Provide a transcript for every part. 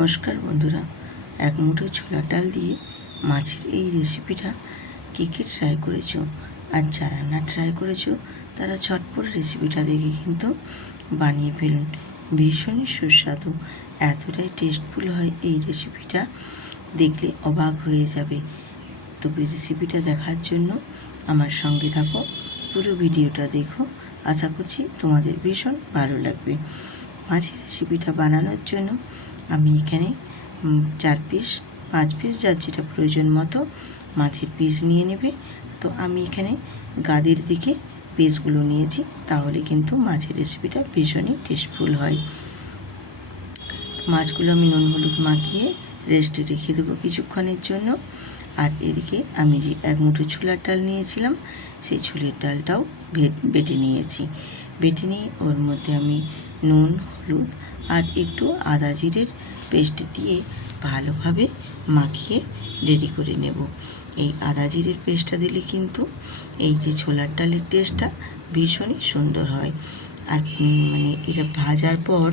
নমস্কার বন্ধুরা, এক মুঠো ছোলার ডাল দিয়ে মাছের এই রেসিপিটা কে কে ট্রাই করেছো? আর যারা না ট্রাই করেছো তারা ঝটপট রেসিপিটা দেখে কিন্তু বানিয়ে ফেলুন। ভীষণই সুস্বাদু, এতটাই টেস্টফুল হয় এই রেসিপিটা, দেখলে অবাক হয়ে যাবে। তবে রেসিপিটা দেখার জন্য আমার সঙ্গে থাকো, পুরো ভিডিওটা দেখো। আশা করছি তোমাদের ভীষণ ভালো লাগবে। মাছের রেসিপিটা বানানোর জন্য আমি এখানে 4-5 পিস যার যেটা প্রয়োজন মতো মাছের পিস নিয়ে নেবে। তো আমি এখানে গাদির দিকে পিসগুলো নিয়েছি, তাহলে কিন্তু মাছের রেসিপিটা ভীষণই টেস্টফুল হয়। মাছগুলো আমি নুন হলুদ মাখিয়ে রেস্টে রেখে দেবো কিছুক্ষণের জন্য। আর এদিকে আমি যে এক মুঠো ছোলার ডাল নিয়েছিলাম, সেই ছোলার ডালটাও বেটে নিয়েছি। বেটে নিয়ে ওর মধ্যে আমি নুন হলুদ আর একটু আদা জিরের পেস্ট দিয়ে ভালোভাবে মাখিয়ে রেডি করে নেব। এই আদা জিরের পেস্টটা দিলে কিন্তু এই যে ছোলার ডালের টেস্টটা ভীষণই সুন্দর হয়। আর এটা ভাজার পর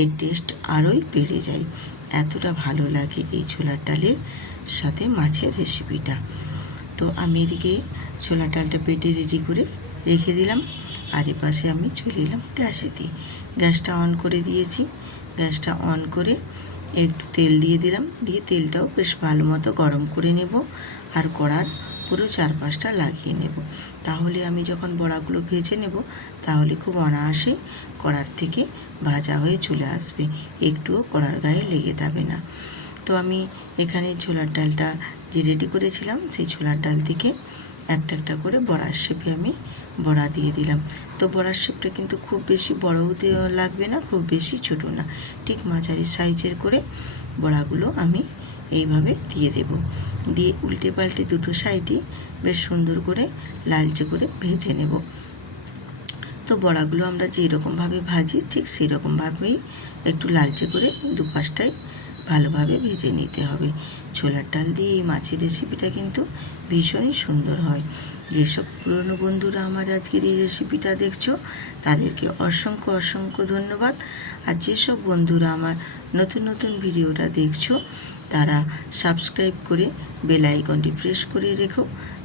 এর টেস্ট আরোই বেড়ে যায়, এতটা ভালো লাগে এই ছোলার ডালের সাথে মাছের রেসিপিটা। তো আমি এদিকে ছোলার ডালটা বেটে রেডি করে রেখে দিলাম। আর এপাশে আমি চলে এলাম গ্যাসেতে। গ্যাসটা অন করে দিয়েছি। গ্যাসটা অন করে একটু তেল দিয়ে দিলাম, দিয়ে তেলটাও বেশ ভালো মতো গরম করে নেব। আর কড়ার পুরো চারপাশটা লাগিয়ে নেব। তাহলে আমি যখন বড়াগুলো ভেজে নেব, তাহলে খুব অনায়াসে কড়ার থেকে ভাজা হয়ে চলে আসবে, একটুও কড়ার গায়ে লেগে যাবে না। তো আমি এখানে ছোলার ডালটা যে রেডি করেছিলাম, সেই ছোলার ডাল থেকে একটা একটা করে বড়ার শেপে আমি বড়া দিয়ে দিলাম। তো বড়ার শেপটা কিন্তু খুব বেশি বড়ও দেওয়া লাগবে না, খুব বেশি ছোটো না, ঠিক মাঝারি সাইজের করে বড়াগুলো আমি এইভাবে দিয়ে দেব। দিয়ে উল্টে পাল্টে দুটো সাইডই বেশ সুন্দর করে লালচে করে ভেজে নেব। তো বড়াগুলো আমরা যেরকমভাবে ভাজি ঠিক সেরকমভাবেই একটু লালচে করে দুপাশটায় ভালোভাবে ভেজে নিতে হবে। ছোলার ডাল দিয়ে এই মাছের রেসিপিটা কিন্তু ভীষণই সুন্দর হয়। যেসব পুরনো বন্ধুরা আমার আজকের এই রেসিপিটা দেখছো, তাদেরকে অসংখ্য অসংখ্য ধন্যবাদ। আর যেসব বন্ধুরা আমার নতুন নতুন ভিডিওটা দেখছো, তারা সাবস্ক্রাইব করে বেল আইকনটি প্রেস করে রেখো।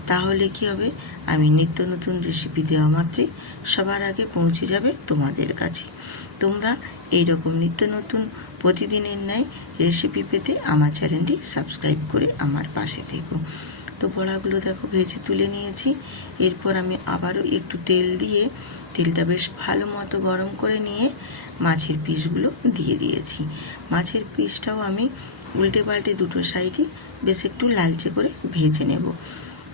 তাহলে কি হবে, আমি নিত্য নতুন রেসিপি দেওয়া মাত্রই সবার আগে পৌঁছে যাবে তোমাদের কাছে। তোমরা এইরকম নিত্য নতুন প্রতিদিনের ন্যায় রেসিপি পেতে আমার চ্যানেলটি সাবস্ক্রাইব করে আমার পাশে থেকো। তো বড়াগুলো দেখো ভেজে তুলে নিয়েছি। এরপর আমি আবারও একটু তেল দিয়ে তেলটা বেশ ভালো মতো গরম করে নিয়ে মাছের পিসগুলো দিয়ে দিয়েছি। মাছের পিসটাও আমি উল্টে পাল্টে দুটো সাইডই বেশ একটু লালচে করে ভেজে নেব।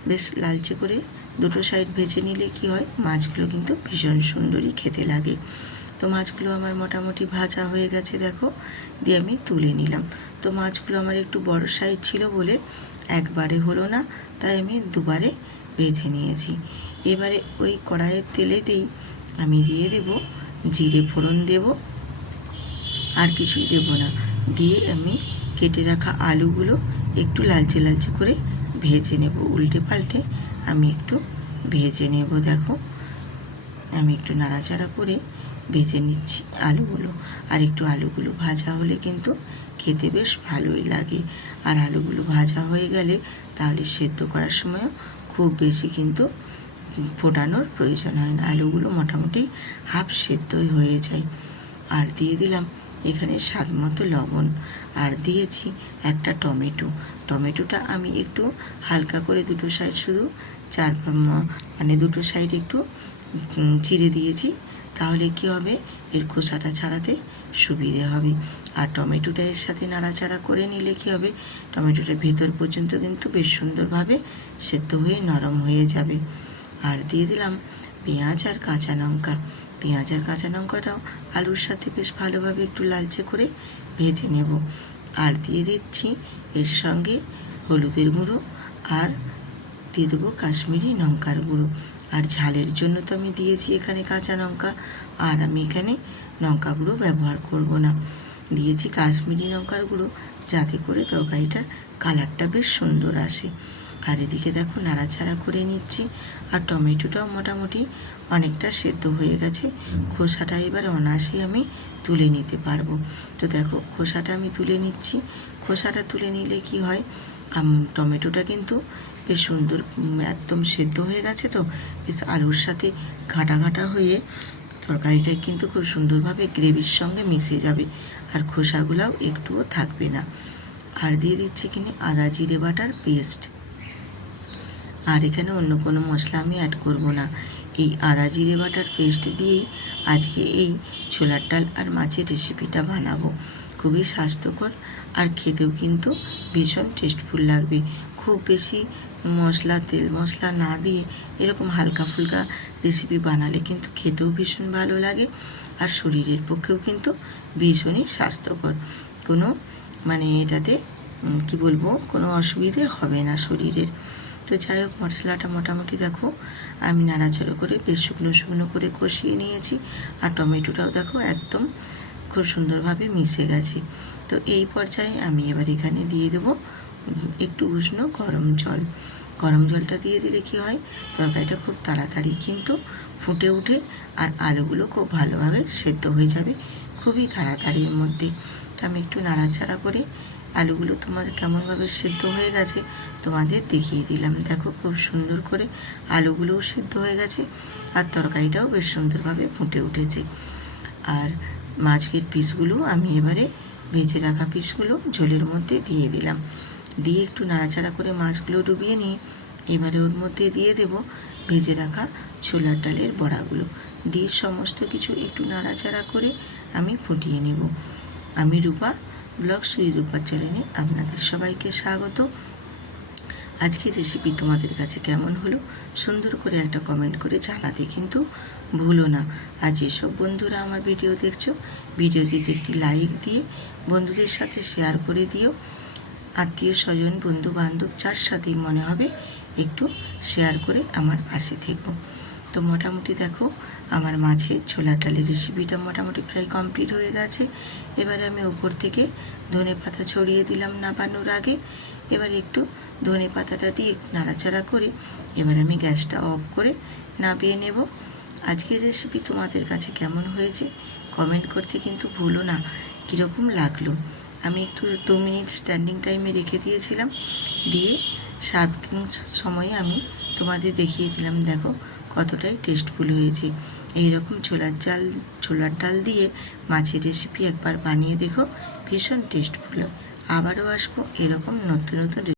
বেশ লালচে করে দুটো সাইড ভেজে নিলে কি হয়, মাছগুলো কিন্তু ভীষণ সুন্দরই খেতে লাগে। তো মাছগুলো আমার মোটামুটি ভাজা হয়ে গেছে দেখো, দিয়ে আমি তুলে নিলাম। তো মাছগুলো আমার একটু বড় সাইজ ছিল বলে একবারে হলো না, তাই আমি দুবারে ভেজে নিয়েছি। এবারে ওই কড়াইয়ের তেলেতেই আমি দিয়ে দেব জিরে ফোড়ন দেব, আর কিছুই দেব না। দিয়ে আমি কেটে রাখা আলুগুলো একটু লালচে লালচে করে ভেজে নেব। উল্টে পাল্টে আমি একটু ভেজে নেব। দেখো আমি একটু নাড়াচাড়া করে ভেজে নিচ্ছি আলুগুলো। আর একটু আলুগুলো ভাজা হলে কিন্তু খেতে বেশ ভালোই লাগে। আর আলুগুলো ভাজা হয়ে গেলে তাহলে সেদ্ধ করার সময়ও খুব বেশি কিন্তু ফোটানোর প্রয়োজন হয় না, আলুগুলো মোটামুটি হাফ সেদ্ধই হয়ে যায়। আর দিয়ে দিলাম এখানে স্বাদ মতো লবণ, আর দিয়েছি একটা টমেটো। টমেটোটা আমি একটু হালকা করে দুটো সাইড শুধু দুটো সাইড একটু চিড়ে দিয়েছি, তাহলে কি হবে, এর খোসাটা ছাড়াতে সুবিধে হবে। আর টমেটোটা এর সাথে নাড়াচাড়া করে নিলে কি হবে, টমেটোটার ভেতর পর্যন্ত কিন্তু বেশ সুন্দরভাবে সেদ্ধ হয়ে নরম হয়ে যাবে। আর দিয়ে দিলাম পেঁয়াজ আর কাঁচা লঙ্কা। পেঁয়াজ আর কাঁচা লঙ্কাটাও আলুর সাথে বেশ ভালোভাবে একটু লালচে করে ভেজে নেব। আর দিয়ে দিচ্ছি এর সঙ্গে হলুদের গুঁড়ো, আর দিয়ে দেবো কাশ্মীরি লঙ্কার গুঁড়ো। আর ঝালের জন্য তো আমি দিয়েছি এখানে কাঁচা লঙ্কা, আর আমি এখানে লঙ্কা গুঁড়ো ব্যবহার করব না। দিয়েছি কাশ্মীরি লঙ্কার গুঁড়ো, যাতে করে তরকারিটার কালারটা বেশ সুন্দর আসে। আর এদিকে দেখো নাড়াচাড়া করে নিচ্ছি। আর টমেটোটাও মোটামুটি অনেকটা সেদ্ধ হয়ে গেছে। খোসাটা এবার অনায়াসেই আমি তুলে নিতে পারবো। তো দেখো খোসাটা আমি তুলে নিচ্ছি। খোসাটা তুলে নিলে কি হয়, টমেটোটা কিন্তু বেশ সুন্দর একদম সেদ্ধ হয়ে গেছে। তো বেশ আলুর সাথে ঘাঁটা ঘাঁটা হয়ে তরকারিটা কিন্তু খুব সুন্দরভাবে গ্রেভির সঙ্গে মিশে যাবে, আর খোসাগুলাও একটুও থাকবে না। আর দিয়ে দিচ্ছি কিনে আদা জিরে বাটার পেস্ট। আর এখানে অন্য কোনো মশলা আমি অ্যাড করব না। এই আদা জিরে বাটার পেস্ট দিয়েই আজকে এই ছোলার ডাল আর মাছের রেসিপিটা বানাবো। খুবই স্বাস্থ্যকর আর খেতেও কিন্তু ভীষণ টেস্টফুল লাগবে। খুব বেশি মশলা তেল মশলা না দিয়ে এরকম হালকা ফুলকা রেসিপি বানালে কিন্তু খেতেও ভীষণ ভালো লাগে, আর শরীরের পক্ষেও কিন্তু ভীষণই স্বাস্থ্যকর। কোনো এটাতে কি বলবো, কোনো অসুবিধে হবে না শরীরের। তো যাই হোক, মশলাটা মোটামুটি দেখো আমি নাড়াচাড়া করে বেশ শুকনো শুকনো করে কষিয়ে নিয়েছি। আর টমেটোটাও দেখো একদম খুব সুন্দরভাবে মিশে গেছে। তো এই পর্যায়ে আমি এবার এখানে দিয়ে দেবো একটু উষ্ণ গরম জল। গরম জলটা দিয়ে দিলে কি হয়, তরকারিটা খুব তাড়াতাড়ি কিন্তু ফুটে ওঠে, আর আলুগুলো খুব ভালোভাবে সেদ্ধ হয়ে যাবে খুবই তাড়াতাড়ির মধ্যে। তো আমি একটু নাড়াচাড়া করে আলুগুলো তোমাদের কেমনভাবে সেদ্ধ হয়ে গেছে তোমাদের দেখিয়ে দিলাম। দেখো খুব সুন্দর করে আলুগুলোও সেদ্ধ হয়ে গেছে, আর তরকারিটাও বেশ সুন্দরভাবে ফুটে উঠেছে। আর মাছের পিসগুলো আমি এবারে ভেজে রাখা পিসগুলো ঝোলের মধ্যে দিয়ে দিলাম। দিয়ে একটু নাড়াচাড়া করে মাছগুলো ডুবিয়ে নিয়ে এবারে ওর মধ্যে দিয়ে দেব ভেজে রাখা ছোলার ডালের বড়াগুলো। দিয়ে সমস্ত কিছু একটু নাড়াচাড়া করে আমি ফুটিয়ে নেব। আমি রূপা ব্লগস উইথ রূপার চ্যানেলে আপনাদের সবাইকে স্বাগত। আজকের রেসিপি তোমাদের কাছে কেমন হলো সুন্দর করে একটা কমেন্ট করে জানাতে কিন্তু ভুলো না। আর যেসব বন্ধুরা আমার ভিডিও দেখছো, ভিডিওটিতে একটি লাইক দিয়ে বন্ধুদের সাথে শেয়ার করে দিও। আত্মীয় স্বজন বন্ধু বান্ধব যার সাথেই মনে হবে একটু শেয়ার করে আমার পাশে থেকো। তো মোটামুটি দেখো আমার মাছের ছোলার ডালের রেসিপিটা মোটামুটি প্রায় কমপ্লিট হয়ে গেছে। এবারে আমি উপর থেকে ধনে পাতা ছড়িয়ে দিলাম নামানোর আগে। এবার একটু ধনে পাতাটা দিয়ে নাড়াচাড়া করে এবার আমি গ্যাসটা অফ করে নামিয়ে নেব। আজকের রেসিপি তোমাদের কাছে কেমন হয়েছে কমেন্ট করতে কিন্তু ভুলো না, কীরকম লাগলো। আমি একটু 2 মিনিট স্ট্যান্ডিং টাইমে রেখে দিয়েছিলাম, দিয়ে সার্ভিং সময়ে আমি তোমাদের দেখিয়ে দিলাম। দেখো কতটাই টেস্টফুল হয়েছে। এইরকম ছোলার ডাল দিয়ে মাছের রেসিপি একবার বানিয়ে দেখো, ভীষণ টেস্টফুল হয়। আবারও আসবো এরকম নতুন নতুন